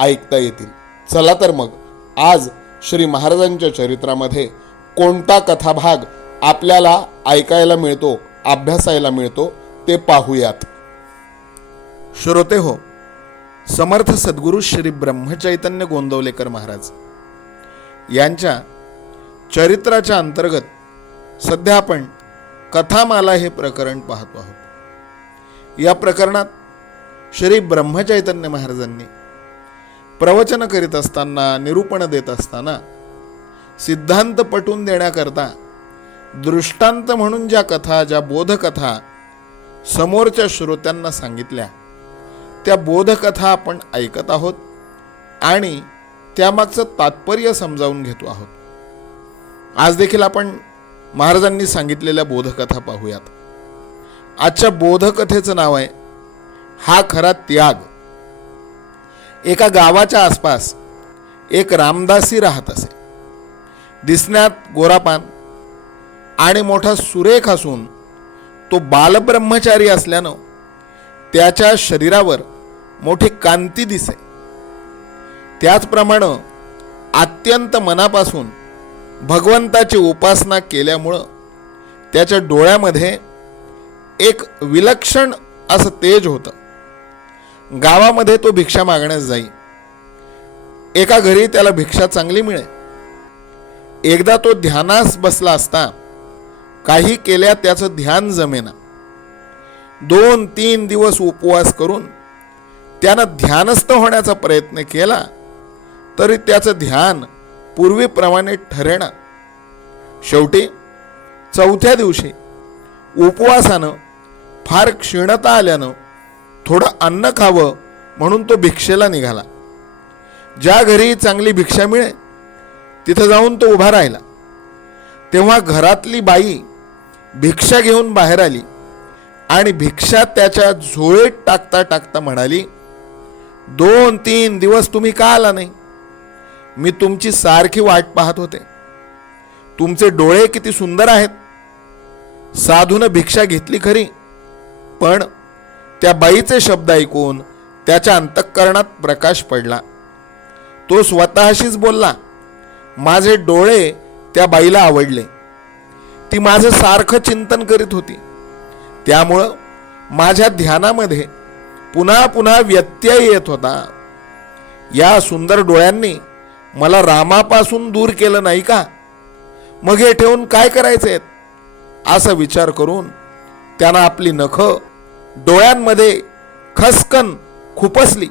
ऐकता येतील. चला तर मग आज श्री महाराजांच्या चरित्रामध्ये कोणता कथाभाग आपल्याला ऐकायला मिळतो अभ्यासायला मिळतो ते पाहूयात. श्रोते हो समर्थ सद्गुरू श्री ब्रह्मचैतन्य गोंदवलेकर महाराज यांच्या चरित्राच्या अंतर्गत सध्या आपण कथामाला हे प्रकरण पाहतो आहोत. या प्रकरणात श्री ब्रह्मचैतन्य महाराजांनी प्रवचन करीत असताना निरूपण देत असताना सिद्धांत पटून देण्याकरता दृष्टांत म्हणून ज्या कथा ज्या बोधकथा समोरच्या श्रोत्यांना सांगितल्या त्या बोधकथा आपण ऐकत आहोत आणि त्यामागचं तात्पर्य समजावून घेतो आहोत. आज देखील आपण महाराजांनी सांगितलेल्या बोधकथा पाहूयात. आजच्या बोधकथेचं नाव आहे हा खरा त्याग. एका गावाच्या आसपास एक रामदासी राहत असे. दिसण्यात गोरापान आणि मोठा सुरेख असून तो बालब्रह्मचारी असल्यानं त्याच्या शरीरावर मोठी कांती दिसे. त्याचप्रमाणे अत्यंत मनापासून भगवंताची उपासना केल्यामुळं त्याच्या डोळ्यामध्ये एक विलक्षण असं तेज होतं. गावामध्ये तो भिक्षा मागण्यास जाई. एका घरी त्याला भिक्षा चांगली मिळे. एकदा तो ध्यानास बसला असता काही केल्या त्याचं ध्यान जमेना. दोन तीन दिवस उपवास करून त्यानं ध्यानस्थ होण्याचा प्रयत्न केला तरी त्याचं ध्यान पूर्वीप्रमाणे ठरेना. शेवटी चौथ्या दिवशी उपवासानं फार क्षीणता आल्यानं थोडं अन्न खावं म्हणून तो भिक्षेला निघाला. ज्या घरी चांगली भिक्षा मिळे तिथं जाऊन तो उभा राहिला. तेव्हा घरातली बाई भिक्षा घेऊन बाहेर आली आणि भिक्षा त्याच्या झोळेत टाकता टाकता म्हणाली दोन तीन दिवस तुम्ही का आला नाही? मी तुमची सारखी वाट पाहत होते. तुमचे डोळे किती सुंदर आहेत. साधून भिक्षा घेतली खरी पण त्या बाईचे शब्द ऐकून त्याच्या अंतःकरणात प्रकाश पडला. तो स्वतःशीच बोलला माझे डोळे त्या बाईला आवडले. ती माझं सारखं चिंतन करीत होती. त्यामुळं माझ्या ध्यानामध्ये पुन्हा पुन्हा व्यत्यय येत होता. या सुंदर डोळ्यांनी मला रामापासून दूर केलं नाही का? मग हे ठेवून काय करायचे असा विचार करून त्यानं आपली नखं डोळ्यांमध्ये खसकन खूपसली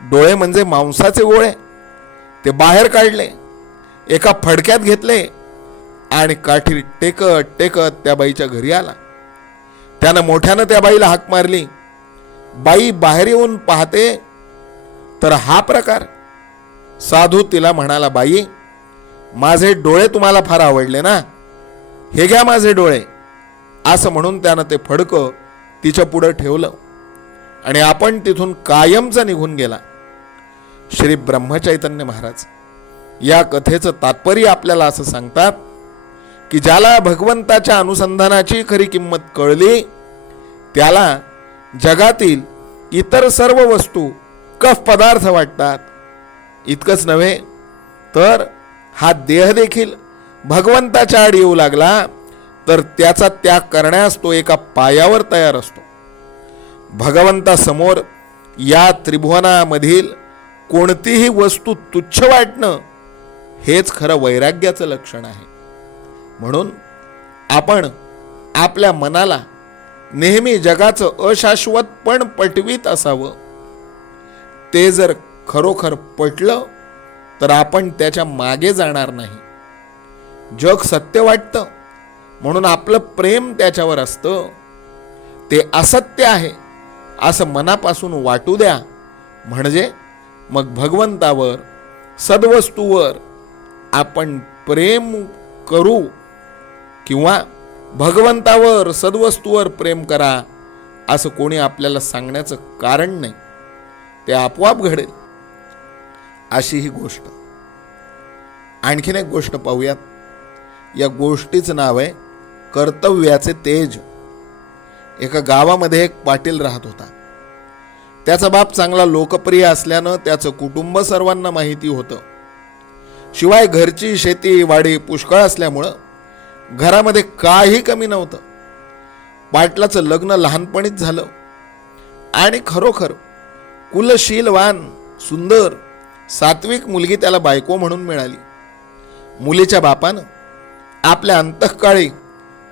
डोळे म्हणजे मांसाचे गोळे. ते बाहेर काढले एका फडक्यात घेतले आणि काठी टेकत टेकत त्या बाईच्या घरी आला. त्यानं मोठ्यानं त्या बाईला हाक मारली. बाई बाहेर येऊन पाहते तर हा प्रकार. साधू तिला म्हणाला बाई माझे डोळे तुम्हाला फार आवडले ना? हे घ्या माझे डोळे. असं म्हणून त्यानं ते फडकं तिच्या पुढं ठेवलं. आणि आपण तिथून कायमचा निघून गेला. श्री ब्रह्मचैतन्य महाराज या कथेचं तात्पर्य आपल्याला असं सांगतात की ज्याला भगवंताच्या अनुसंधानाची खरी किंमत कळली त्याला जगातील इतर सर्व वस्तू कफ पदार्थ वाटतात. इतकंच नव्हे तर हा देह देखील भगवंताच्या आड येऊ लागला. तर त्याचा त्याग करण्यास तो एका पायावर तयार असतो. भगवंतासमोर या त्रिभुवनामधील कोणतीही वस्तू तुच्छ वाटणं हेच खरं वैराग्याचं लक्षण आहे. म्हणून आपण आपल्या मनाला नेहमी जगाचं अशाश्वत पण पटवीत असावं. ते जर खरोखर पटलं तर आपण त्याच्यामागे जाणार नाही. जग सत्य वाटतं. म्हणून आपलं प्रेम त्याच्यावर असतं. ते असत्य आहे असं मनापासून वाटू द्या. म्हणजे मग भगवंतावर सद्वस्तूवर आपण प्रेम करू किंवा भगवंतावर सद्वस्तूवर प्रेम करा असं कोणी आपल्याला सांगण्याचं कारण नाही. ते आपोआप घडेल. अशी ही गोष्ट. आणखीन एक गोष्ट पाहूयात. या गोष्टीचं नाव आहे कर्तव्याचे तेज. एका गावामध्ये एक पाटील राहत होता. त्याचा बाप चांगला लोकप्रिय असल्यानं त्याचं कुटुंब सर्वांना माहिती होतं. शिवाय घरची शेती वाडी पुष्कळ असल्यामुळं घरामध्ये काही कमी नव्हतं. पाटलाचं लग्न लहानपणीच झालं. आणि खरोखर कुलशीलवान सुंदर सात्विक मुलगी त्याला बायको म्हणून मिळाली. मुलीच्या बापानं आपल्या अंतःकाळी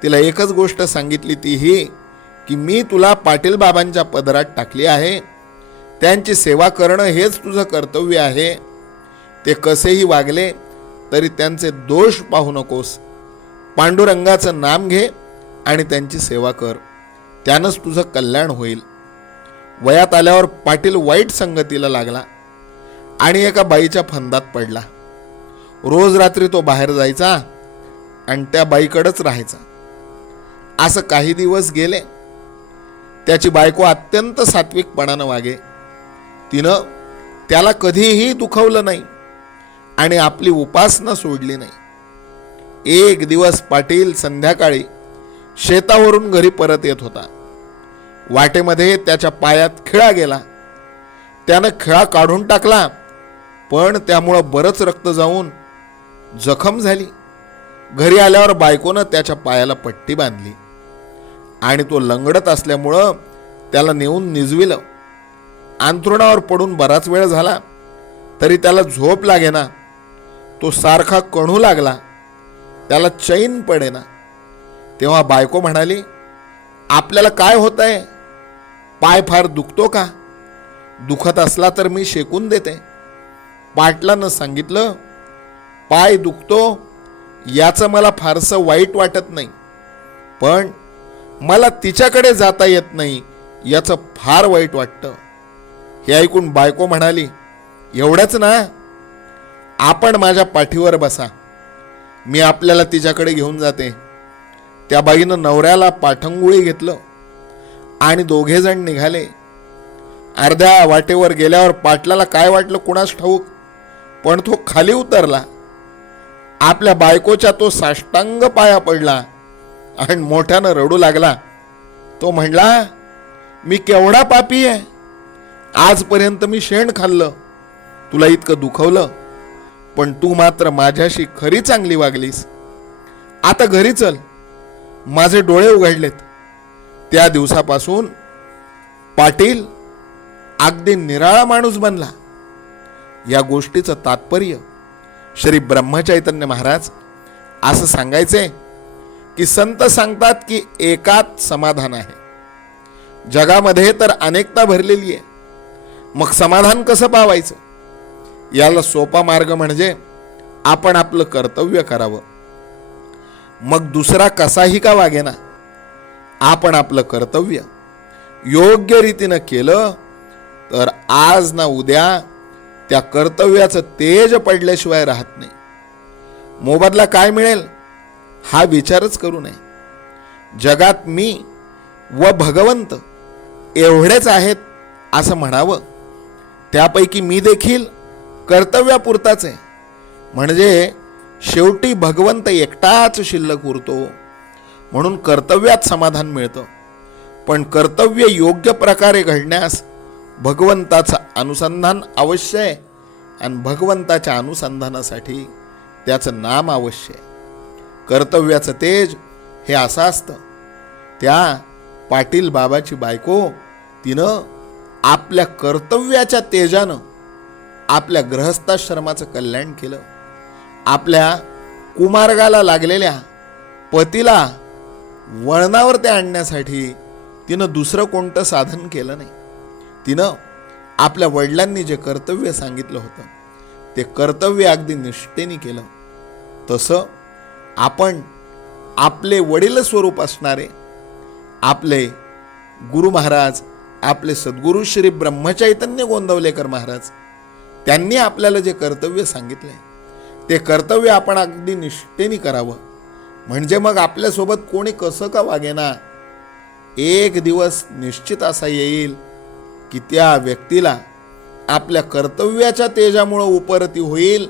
तिला एकच गोष्ट सांगितली ती ही की मी तुला पाटील बाबांच्या पदरात टाकली आहे. त्यांची सेवा करणं हेच तुझं कर्तव्य आहे. ते कसेही वागले तरी त्यांचे दोष पाहू नकोस. पांडुरंगाचं नाम घे आणि त्यांची सेवा कर. त्यानंच तुझं कल्याण होईल. वयात आल्यावर पाटील वाईट संगतीला लागला आणि एका बाईच्या फंदात पडला. रोज रात्री तो बाहेर जायचा आणि त्या बाईकडंच राहायचा. असं काही दिवस गेले. त्याची बायको अत्यंत सात्विकपणानं वागे. तिनं त्याला कधीही दुखवलं नाही आणि आपली उपासना सोडली नाही. एक दिवस पाटील संध्याकाळी शेतावरून घरी परत येत होता. वाटेमध्ये त्याच्या पायात खिळा गेला. त्यानं खिळा काढून टाकला पण त्यामुळं बरंच रक्त जाऊन जखम झाली. घरी आल्यावर बायकोनं त्याच्या पायाला पट्टी बांधली. आणि तो लंगडत असल्यामुळं त्याला नेऊन निजविलं. अंथरुणावर पडून बराच वेळ झाला तरी त्याला झोप लागेना. तो सारखा कणू लागला त्याला चैन पडेना. तेव्हा बायको म्हणाली आपल्याला काय होत आहे पाय फार दुखतो का? दुखत असला तर मी शेकून देते. पाटलानं सांगितलं पाय दुखतो याचं मला फारसं वाईट वाटत नाही. पण मला तिच्याकडे जाता येत नाही याचं फार वाईट वाटतं. हे ऐकून बायको म्हणाली एवढंच ना आपण माझ्या पाठीवर बसा. मी आपल्याला तिच्याकडे घेऊन जाते. त्या बाईनं नवऱ्याला पाठंगुळी घेतलं आणि दोघेजण निघाले. अर्ध्या वाटेवर गेल्यावर पाटलाला काय वाटलं कुणास ठाऊक पण तो खाली उतरला. आपल्या बायकोच्या तो साष्टांग पाया पडला. आणि मोठ्यानं रडू लागला. तो म्हणला मी केवढा पापी आहे. आजपर्यंत मी शेण खाल्लं. तुला इतकं दुखवलं. पण तू मात्र माझ्याशी खरी चांगली वागलीस. आता घरी चल. माझे डोळे उघडलेत. त्या दिवसापासून पाटील अगदी निराळा माणूस बनला. या गोष्टीचं तात्पर्य श्री ब्रह्मचैतन्य महाराज असं सांगायचे की संत सांगतात की एकात समाधान आहे. जगामध्ये तर अनेकता भरलेली आहे. मग समाधान कसं पावायचं? याला सोपा मार्ग म्हणजे आपण आपलं कर्तव्य करावं. मग दुसरा कसाही का वागेना? आपण आपलं कर्तव्य योग्य रीतीनं केलं तर आज ना उद्या त्या कर्तव्याचं तेज पडल्याशिवाय राहत नाही. मोबदला काय मिळेल? हा विचारच करू नये. जगात मी व भगवंत एवढेच आहेत असं म्हणावं. त्यापैकी मी देखील कर्तव्यापुरताच आहे. म्हणजे शेवटी भगवंत एकटाच शिल्लक उरतो. म्हणून कर्तव्यात समाधान मिळतं. पण कर्तव्य योग्य प्रकारे घडण्यास भगवंताचं अनुसंधान अवश्य आहे. आणि भगवंताच्या अनुसंधानासाठी त्याचं नाम अवश्य आहे. कर्तव्याचं तेज हे असं असतं. त्या पाटील बाबाची बायको तिनं आपल्या कर्तव्याच्या तेजानं आपल्या ग्रहस्थाश्रमाचं कल्याण केलं. आपल्या कुमार्गाला लागलेल्या पतीला वळणावर ते आणण्यासाठी तिनं दुसरं कोणतं साधन केलं नाही. तिनं आपल्या वडिलांनी जे कर्तव्य सांगितलं होतं ते कर्तव्य अगदी निष्ठेने केलं. तसं आपण आपले वडील स्वरूप असणारे आपले गुरु महाराज आपले सद्गुरू श्री ब्रह्मचैतन्य गोंदवलेकर महाराज त्यांनी आपल्याला जे कर्तव्य सांगितले ते कर्तव्य आपण अगदी निष्ठेने करावं. म्हणजे मग आपल्यासोबत कोणी कसं का वागेना? एक दिवस निश्चित असा येईल की त्या व्यक्तीला आपल्या कर्तव्याच्या तेजामुळं उपरती होईल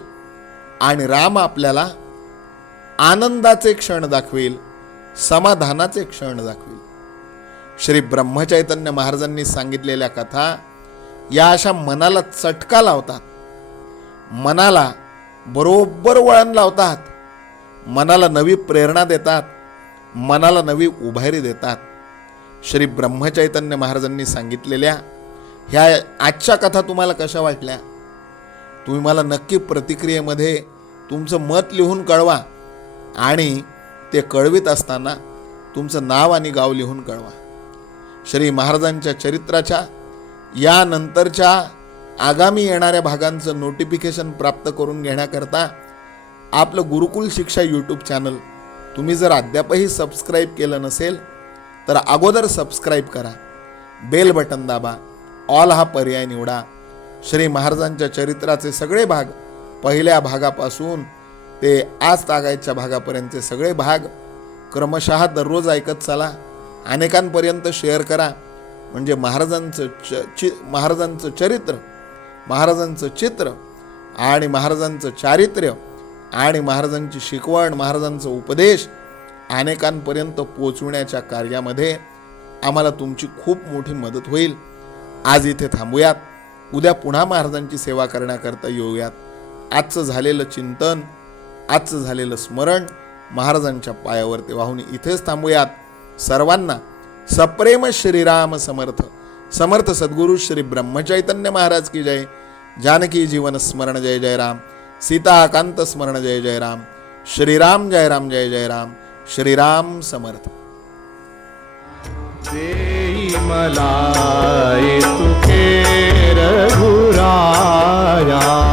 आणि राम आपल्याला आनंदाचे क्षण दाखवेल समाधानाचे क्षण दाखवेल. श्री ब्रह्मचैतन्य महाराजांनी सांगितलेल्या कथा या अशा मनाला चटका लावतात. मनाला बरोबर वळण लावतात. मनाला नवी प्रेरणा देतात. मनाला नवी उभारी देतात. श्री ब्रह्मचैतन्य महाराजांनी सांगितलेल्या ह्या आजच्या कथा तुम्हाला कशा वाटल्या? तुम्ही मला नक्की प्रतिक्रियेमध्ये तुमचं मत लिहून कळवा. आणि ते कळवित असताना तुमचं नाव आणि गाव लिहून कळवा. श्री महाराजांच्या चरित्राच्या यानंतरच्या आगामी येणाऱ्या भागांचं नोटिफिकेशन प्राप्त करून घेण्याकरता आपलं गुरुकुल शिक्षा यूट्यूब चॅनल तुम्ही जर अद्यापही सबस्क्राईब केलं नसेल तर अगोदर सबस्क्राईब करा. बेल बटन दाबा. ऑल हा पर्याय निवडा. श्री महाराजांच्या चरित्राचे सगळे भाग पहिल्या भागापासून ते आज तागायच्या भागापर्यंतचे सगळे भाग क्रमशः दररोज ऐकत चला. अनेकांपर्यंत शेअर करा. म्हणजे महाराजांचं च चि महाराजांचं चरित्र महाराजांचं चित्र आणि महाराजांचं चारित्र्य आणि महाराजांची शिकवण महाराजांचं उपदेश अनेकांपर्यंत पोचविण्याच्या कार्यामध्ये आम्हाला तुमची खूप मोठी मदत होईल. आज इथे थांबूयात. उद्या पुन्हा महाराजांची सेवा करण्याकरता येऊयात. आजचं झालेलं चिंतन आजचं झालेलं स्मरण महाराजांच्या पायावरती वाहून इथेच थांबूयात. सर्वांना सप्रेम श्रीराम समर्थ. समर्थ सद्गुरु श्री ब्रह्मचैतन्य महाराज की जय. जानकी जीवन स्मरण जय जय राम. सीताकांत स्मरण जय जय राम. श्रीराम जय राम जय जय राम. श्रीराम समर्थ. मला तुके रघुराया।